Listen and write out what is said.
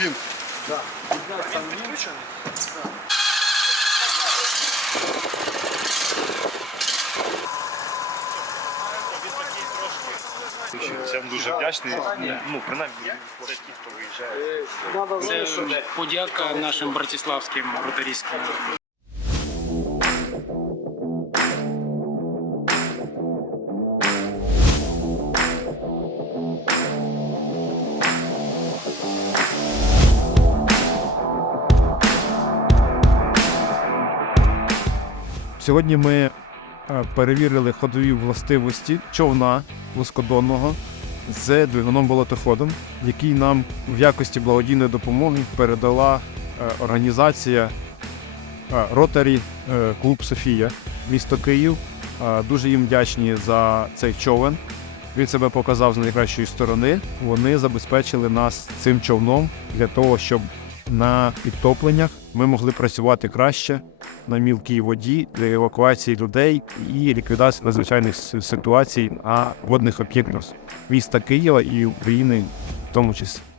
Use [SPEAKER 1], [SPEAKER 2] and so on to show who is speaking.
[SPEAKER 1] Він.
[SPEAKER 2] Всім дуже вдячний. Ну, принаймні, це ті, хто виїжджає.
[SPEAKER 3] Це подяка нашим братиславським ротарійським.
[SPEAKER 4] Сьогодні ми е, перевірили ходові властивості човна вузькодонного з двигуном болотоходом, який нам в якості благодійної допомоги передала е, організація Ротарі Клуб Софія, місто Київ. Е, Дуже їм вдячні за цей човен. Він себе показав з найкращої сторони. Вони забезпечили нас цим човном для того, щоб на підтопленнях ми могли працювати краще на мілкій воді для евакуації людей і ліквідації надзвичайних ситуацій на водних об'єктах міста Києва і України в тому числі.